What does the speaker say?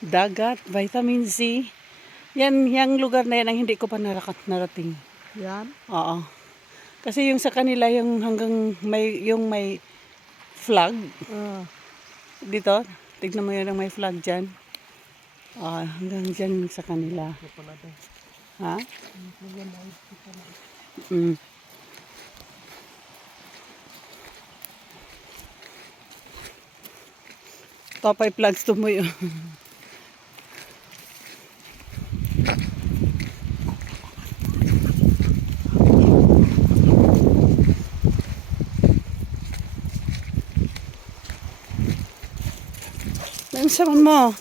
dagat, vitamin C. Yan, yung lugar na yan ang hindi ko pa narating. Yan? Oo. Kasi yung sa kanila, yung hanggang may flag. Dito, tignan mo yun ang may flag dyan. Hanggang dyan sa kanila. Ha? Mm. Papay flags to mo yun. Nang saman mo?